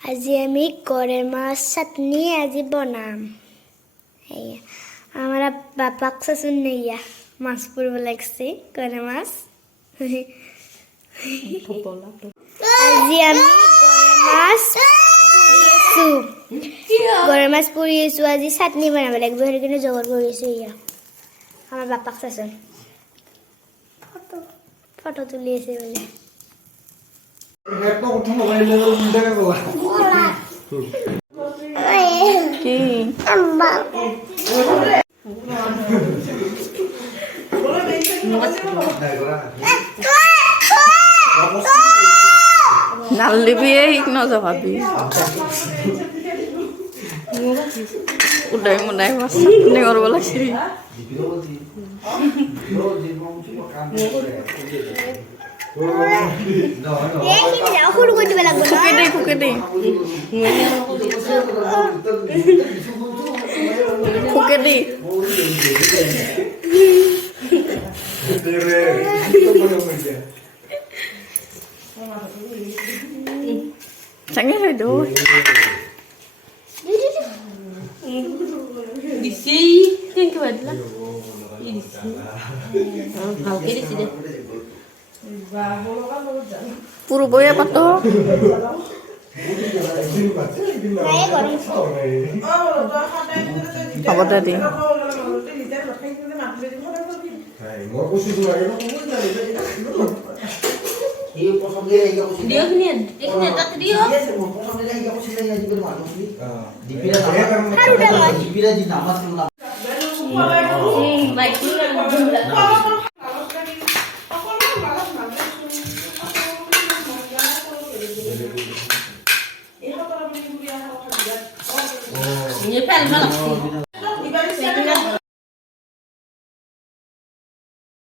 আজি আমি গৰৈ মাছ চাটনি আজি বনাম আমার বাপাক শাশুন নেইয়া মাছ পুরব লাগছে গরৈ মাছ আজি আমি গরৈ মাছ পুরিয়েছো আজি চাটনি বানাব লাগবে হের জন্য জোগাড় করেছো ইয়া আমার বাপাক শাশুন ফটো তুলিয়েছে বলে নালদিবি নজবাবি উদাই মুদাই মাছ করব লাগছি খুকে দে Chẳng hay đâu. Đi xí, tên cái vật lắm. Đi xí. Vào cái đi xí đây. Puro boy apa tuh? Apa tadi? Dia ni tak dia. Baik ni. Ini pel malah.